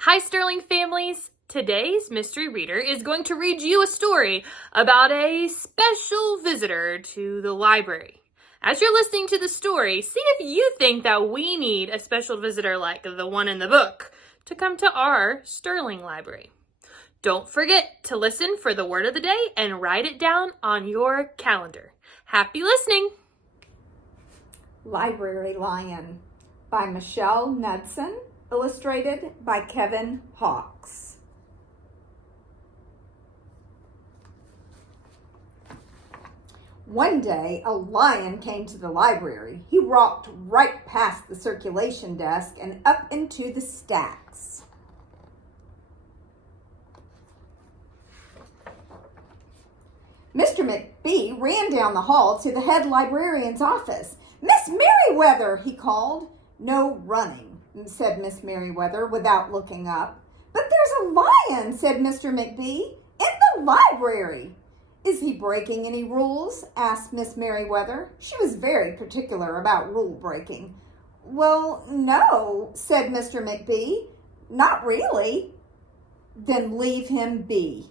Hi, Sterling families. Today's mystery reader is going to read you a story about a special visitor to the library. As you're listening to the story, see if you think that we need a special visitor like the one in the book to come to our Sterling library. Don't forget to listen for the word of the day and write it down on your calendar. Happy listening! Library Lion by Michelle Knudsen, illustrated by Kevin Hawkes. One day, a lion came to the library. He walked right past the circulation desk and up into the stacks. Mr. McBee ran down the hall to the head librarian's office. "Miss Merriweather," he called. "No running," said Miss Merriweather without looking up. "But there's a lion," said Mr. McBee, "in the library." "Is he breaking any rules?" asked Miss Merriweather. She was very particular about rule breaking. "Well, no," said Mr. McBee. "Not really." "Then leave him be."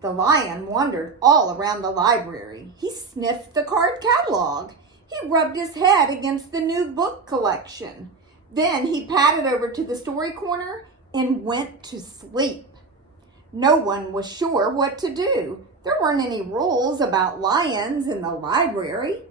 The lion wandered all around the library. He sniffed the card catalog. He rubbed his head against the new book collection. Then he padded over to the story corner and went to sleep. No one was sure what to do. There weren't any rules about lions in the library.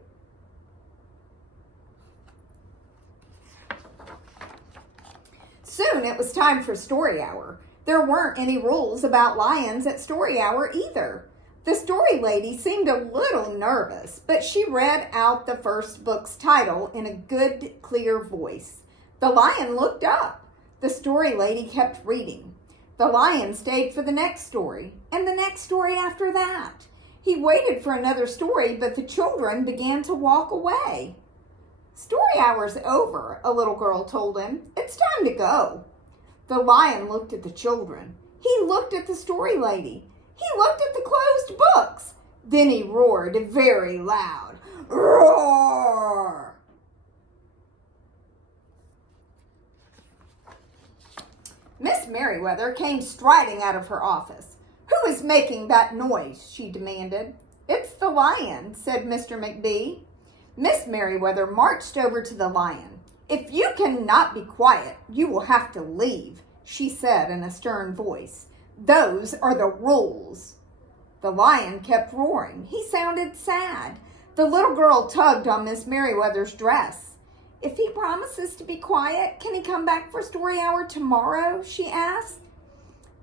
Soon it was time for story hour. There weren't any rules about lions at story hour either. The story lady seemed a little nervous, but she read out the first book's title in a good, clear voice. The lion looked up. The story lady kept reading. The lion stayed for the next story, and the next story after that. He waited for another story, but the children began to walk away. "Story hour's over," a little girl told him. "It's time to go." The lion looked at the children. He looked at the story lady. He looked at the closed books. Then he roared very loud. "Roar!" Miss Merriweather came striding out of her office. "Who is making that noise?" she demanded. "It's the lion," said Mr. McBee. Miss Merriweather marched over to the lion. "If you cannot be quiet, you will have to leave," she said in a stern voice. "Those are the rules." The lion kept roaring. He sounded sad. The little girl tugged on Miss Merriweather's dress. "If he promises to be quiet, can he come back for story hour tomorrow?" she asked.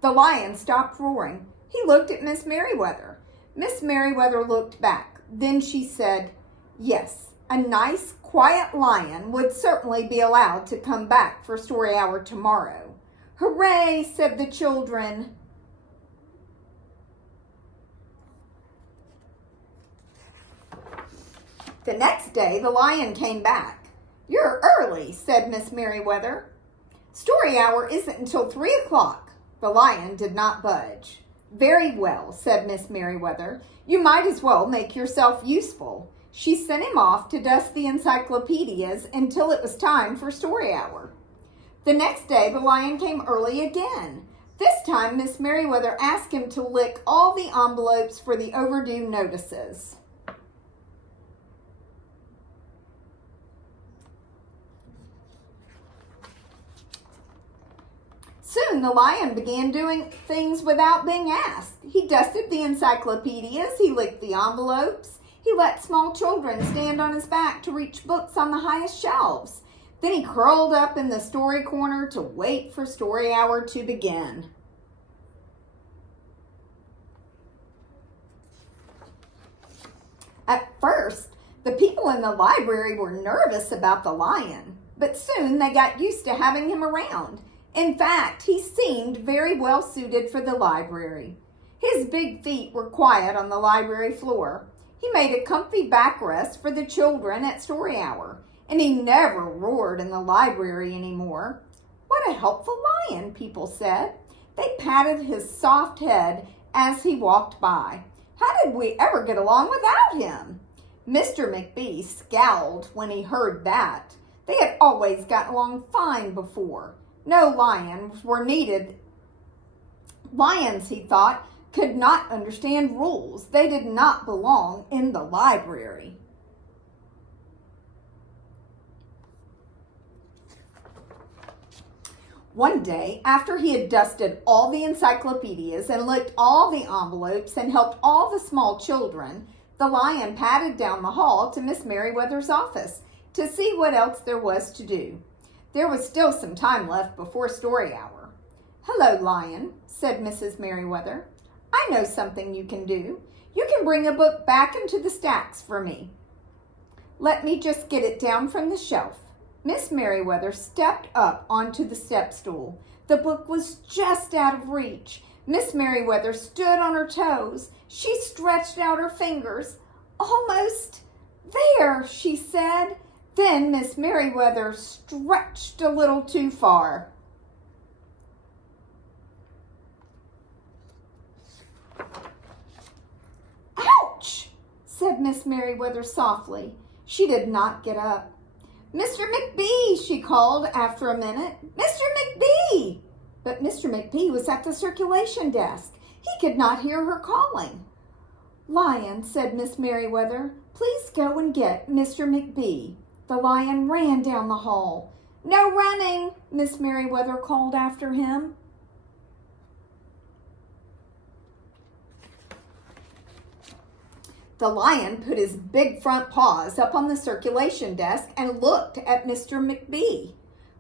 The lion stopped roaring. He looked at Miss Merriweather. Miss Merriweather looked back. Then she said, "Yes, a nice, quiet lion would certainly be allowed to come back for story hour tomorrow." "Hooray," said the children. The next day, the lion came back. "You're early," said Miss Merriweather. "Story hour isn't until 3 o'clock. The lion did not budge. "Very well," said Miss Merriweather. "You might as well make yourself useful." She sent him off to dust the encyclopedias until it was time for story hour. The next day, the lion came early again. This time, Miss Merriweather asked him to lick all the envelopes for the overdue notices. Soon the lion began doing things without being asked. He dusted the encyclopedias, he licked the envelopes, he let small children stand on his back to reach books on the highest shelves. Then he curled up in the story corner to wait for story hour to begin. At first, the people in the library were nervous about the lion, but soon they got used to having him around. In fact, he seemed very well suited for the library. His big feet were quiet on the library floor. He made a comfy backrest for the children at story hour, and he never roared in the library anymore. "What a helpful lion," people said. They patted his soft head as he walked by. "How did we ever get along without him?" Mr. McBee scowled when he heard that. They had always gotten along fine before. No lions were needed. Lions, he thought, could not understand rules. They did not belong in the library. One day, after he had dusted all the encyclopedias and licked all the envelopes and helped all the small children, the lion padded down the hall to Miss Merriweather's office to see what else there was to do. There was still some time left before story hour. "Hello, Lion," said Mrs. Merriweather. "I know something you can do. You can bring a book back into the stacks for me. Let me just get it down from the shelf." Miss Merriweather stepped up onto the step stool. The book was just out of reach. Miss Merriweather stood on her toes. She stretched out her fingers. "Almost there," she said. Then Miss Merriweather stretched a little too far. "Ouch!" said Miss Merriweather softly. She did not get up. "Mr. McBee," she called after a minute. "Mr. McBee!" But Mr. McBee was at the circulation desk. He could not hear her calling. "Lion," said Miss Merriweather, "please go and get Mr. McBee." The lion ran down the hall. "No running," Miss Merriweather called after him. The lion put his big front paws up on the circulation desk and looked at Mr. McBee.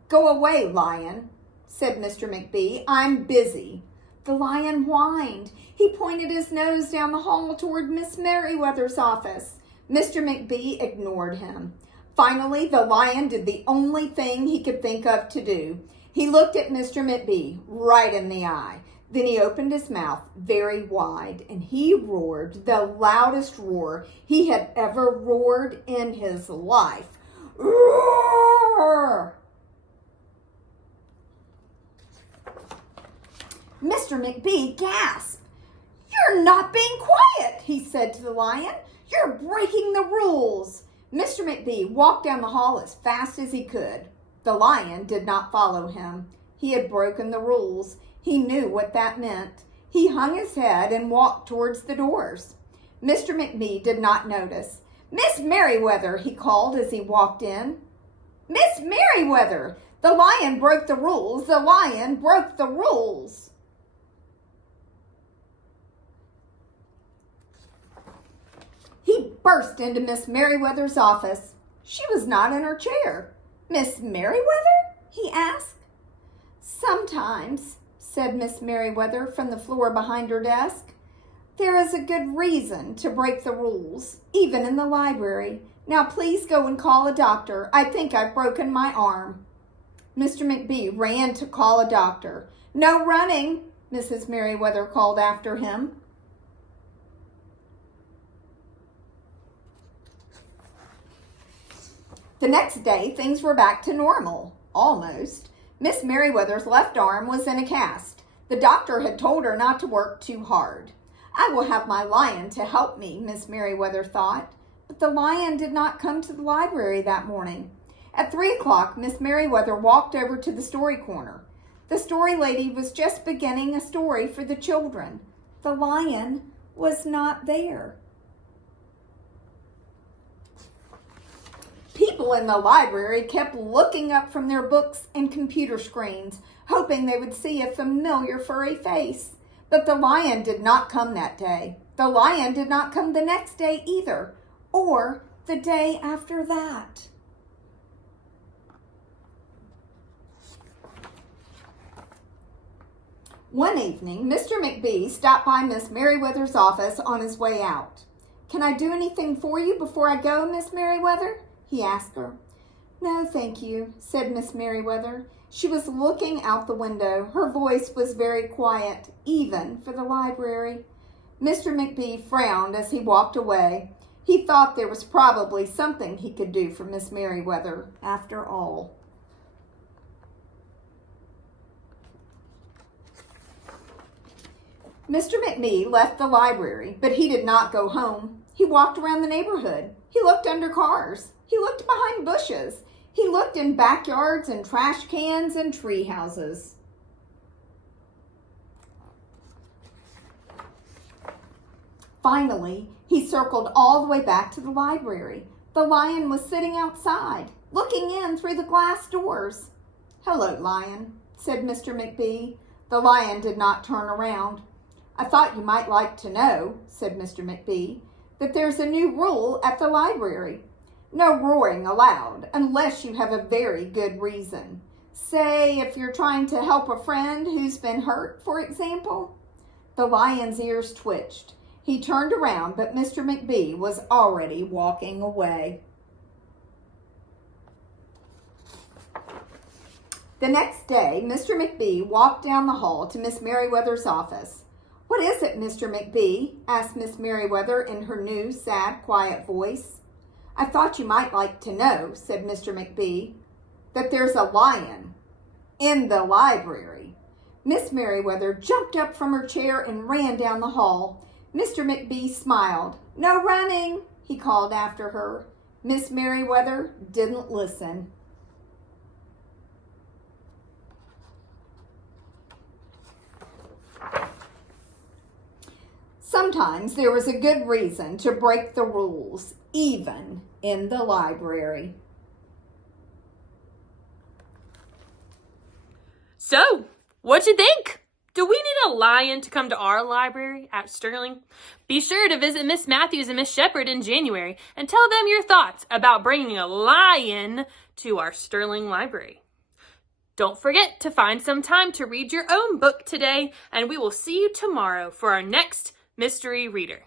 "Go away, Lion," said Mr. McBee. "I'm busy." The lion whined. He pointed his nose down the hall toward Miss Merriweather's office. Mr. McBee ignored him. Finally, the lion did the only thing he could think of to do. He looked at Mr. McBee right in the eye. Then he opened his mouth very wide and he roared the loudest roar he had ever roared in his life. Roar! Mr. McBee gasped. "You're not being quiet," he said to the lion. "You're breaking the rules." Mr. McBee walked down the hall as fast as he could. The lion did not follow him. He had broken the rules. He knew what that meant. He hung his head and walked towards the doors. Mr. McBee did not notice. "Miss Merriweather," he called as he walked in. "Miss Merriweather, the lion broke the rules. The lion broke the rules." He burst into Miss Merriweather's office. She was not in her chair. "Miss Merriweather?" he asked. "Sometimes," said Miss Merriweather from the floor behind her desk, "there is a good reason to break the rules, even in the library. Now please go and call a doctor. I think I've broken my arm." Mr. McBee ran to call a doctor. "No running," Mrs. Merriweather called after him. The next day, things were back to normal, almost. Miss Merriweather's left arm was in a cast. The doctor had told her not to work too hard. "I will have my lion to help me," Miss Merriweather thought. But the lion did not come to the library that morning. At 3 o'clock, Miss Merriweather walked over to the story corner. The story lady was just beginning a story for the children. The lion was not there. People in the library kept looking up from their books and computer screens, hoping they would see a familiar furry face. But the lion did not come that day. The lion did not come the next day either, or the day after that. One evening, Mr. McBee stopped by Miss Merriweather's office on his way out. "Can I do anything for you before I go, Miss Merriweather?" he asked her. "No, thank you," said Miss Merriweather. She was looking out the window. Her voice was very quiet, even for the library. Mr. McBee frowned as he walked away. He thought there was probably something he could do for Miss Merriweather after all. Mr. McBee left the library, but he did not go home. He walked around the neighborhood. He looked under cars. He looked behind bushes. He looked in backyards and trash cans and tree houses. Finally, he circled all the way back to the library. The lion was sitting outside, looking in through the glass doors. "Hello, Lion," said Mr. McBee. The lion did not turn around. "I thought you might like to know," said Mr. McBee, "that there's a new rule at the library. No roaring allowed unless you have a very good reason. Say, if you're trying to help a friend who's been hurt, for example." The lion's ears twitched. He turned around, but Mr. McBee was already walking away. The next day, Mr. McBee walked down the hall to Miss Merriweather's office. "What is it, Mr. McBee?" asked Miss Merriweather in her new, sad, quiet voice. "I thought you might like to know," said Mr. McBee, "that there's a lion in the library." Miss Merriweather jumped up from her chair and ran down the hall. Mr. McBee smiled. "No running," he called after her. Miss Merriweather didn't listen. Sometimes there was a good reason to break the rules, even in the library. So, what'd you think? Do we need a lion to come to our library at Sterling? Be sure to visit Miss Matthews and Miss Shepherd in January and tell them your thoughts about bringing a lion to our Sterling Library. Don't forget to find some time to read your own book today, and we will see you tomorrow for our next Mystery Reader.